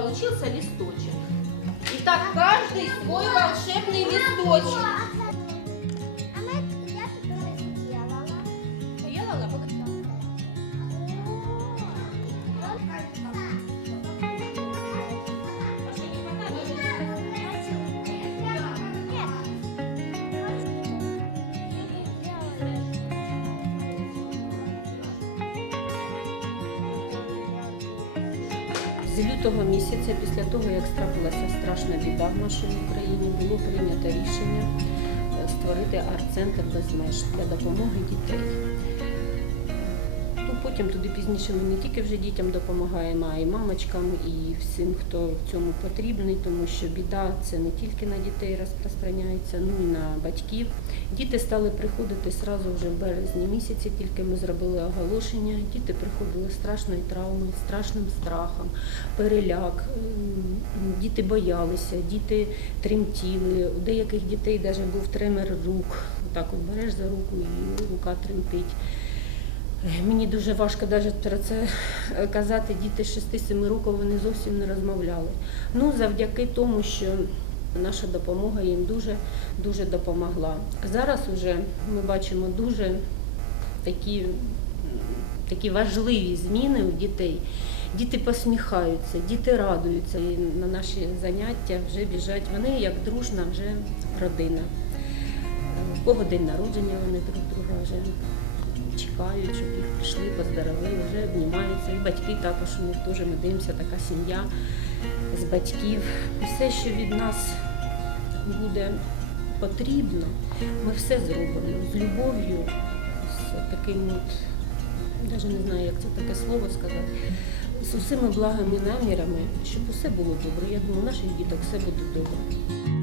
получился листочек. И так каждый свой волшебный листочек. З лютого місяця, після того, як страпилася страшна біда в нашій Україні, було прийнято рішення е, створити арт-центр без меж для допомоги дітей. Потім туди пізніше ми не тільки вже дітям допомагаємо, а й мамочкам, і всім, хто в цьому потрібний, тому що біда це не тільки на дітей розпространяється, ну і на батьків. Діти стали приходити сразу вже в березні місяці, тільки ми зробили оголошення. Діти приходили страшною травмою, страшним страхом, переляк. Ем, Діти боялися, діти тремтіли. У деяких дітей навіть був тремор рук. Так от береш за руку і рука тремтить. Мені дуже важко навіть про це казати. Діти 6-7 років вони зовсім не розмовляли. Ну, завдяки тому, що наша допомога їм дуже дуже допомогла. Зараз вже ми бачимо дуже такі, такі важливі зміни у дітей. Діти посміхаються, діти радуються і на наші заняття вже біжать. Вони як дружна вже родина. Кого день народження вони друг друга вже чекають, щоб їх прийшли, поздоровили, вже обнімаються. І батьки також них теж ми дивимося, така сім'я з батьків. Все, що від нас буде потрібно, ми все зробимо з любов'ю, з таким от, навіть не знаю, як це таке слово сказати, з усіма благами і намірами, щоб усе було добре. Я думаю, у наших діток все буде добре.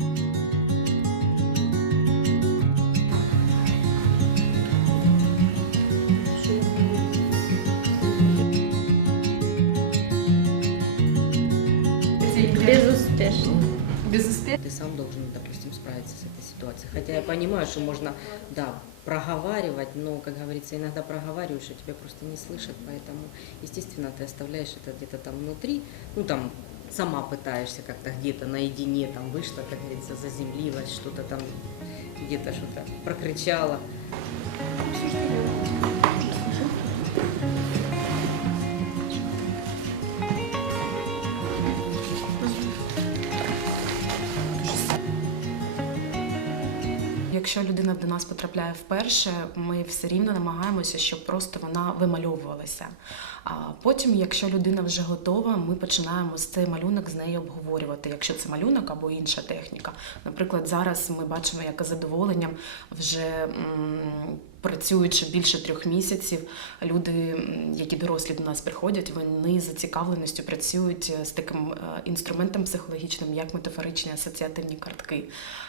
Ты сам должен, допустим, справиться с этой ситуацией. Хотя я понимаю, что можно, да, проговаривать, но, как говорится, иногда проговариваешь, а тебя просто не слышат, поэтому, естественно, ты оставляешь это где-то там внутри, ну, там, сама пытаешься как-то где-то наедине, там, вышла, как говорится, заземлилась, что-то там, где-то что-то прокричала. Якщо людина до нас потрапляє вперше, ми все рівно намагаємося, щоб просто вона вимальовувалася. А потім, якщо людина вже готова, ми починаємо з цей малюнок з нею обговорювати, якщо це малюнок або інша техніка. Наприклад, зараз ми бачимо, як із задоволенням вже працюючи більше трьох місяців, люди, які дорослі до нас приходять, вони з зацікавленістю працюють з таким е, інструментом психологічним, як метафоричні асоціативні картки.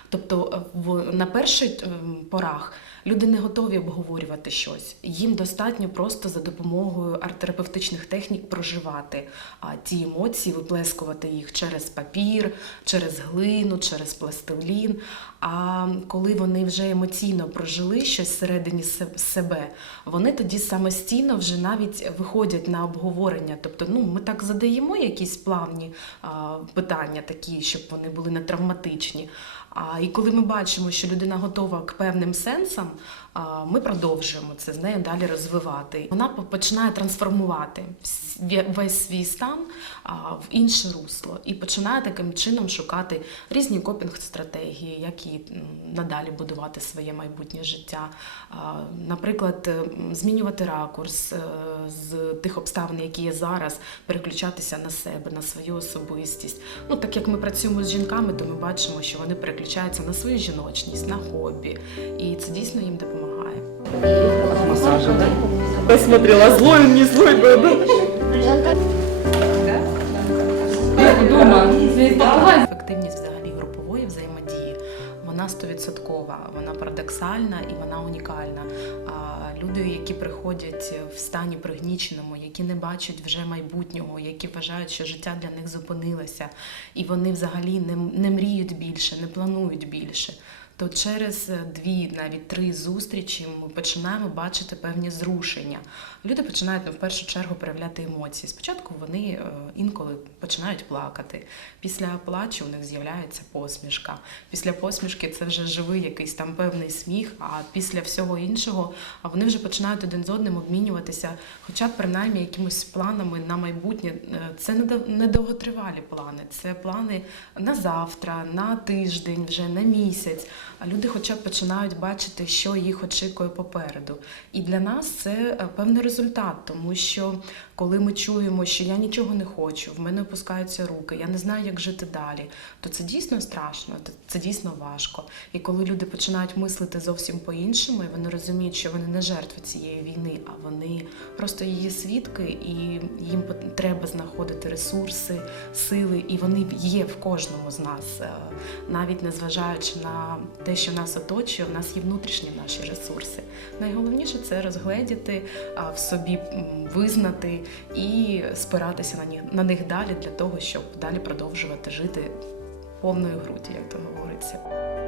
Тобто, е, на перших ем, порах люди не готові обговорювати щось. Їм достатньо просто за допомогою арт-терапевтичних технік проживати ті емоції, виплескувати їх через папір, через глину, через пластилін. А коли вони вже емоційно прожили щось всередині се- себе, вони тоді самостійно вже навіть виходять на обговорення. Тобто, ну ми так задаємо якісь плавні питання, такі, щоб вони були не травматичні. А і коли ми бачимо, що людина готова к певним сенсам, ми продовжуємо це з нею далі розвивати. Вона починає трансформувати весь свій стан в інше русло і починає таким чином шукати різні копінг-стратегії, як і надалі будувати своє майбутнє життя. Наприклад, змінювати ракурс е, з тих обставин, які є зараз, переключатися на себе, на свою особистість. Ну, так як ми працюємо з жінками, то ми бачимо, що вони переключаються на свою жіночність, на хобі, і це дійсно їм допомагає. Посмотрела, злой он, не злой был, да? Дома. Ефективність взагалі групової взаємодії вона стовідсоткова, вона парадоксальна і вона унікальна. Люди, які приходять в стані пригніченому, які не бачать вже майбутнього, які вважають, що життя для них зупинилося, і вони взагалі не, не мріють більше, не планують більше. То через е, дві, навіть три зустрічі ми починаємо бачити певні зрушення. Люди починають ну, в першу чергу проявляти емоції. Спочатку вони е, інколи починають плакати. Після плачу у них з'являється посмішка. Після посмішки це вже живий якийсь там певний сміх. А після всього іншого вони вже починають один з одним обмінюватися, хоча б принаймні якимись планами на майбутнє. Е, Це не довготривалі плани, це плани на завтра, на тиждень, вже на місяць. А люди, хоча б починають бачити, що їх очікує попереду. І для нас це е, певний результат, тому що коли ми чуємо, що я нічого не хочу, в мене опускаються руки, я не знаю, як жити далі, то це дійсно страшно, це дійсно важко. І коли люди починають мислити зовсім по-іншому, і вони розуміють, що вони не жертви цієї війни, а вони просто її свідки, і їм треба знаходити ресурси, сили, і вони є в кожному з нас, Е, навіть незважаючи на те, що нас оточує, в нас є внутрішні наші ресурси. Найголовніше це розгледіти в собі, визнати і спиратися на них на них далі для того, щоб далі продовжувати жити повною груддю, як то говориться.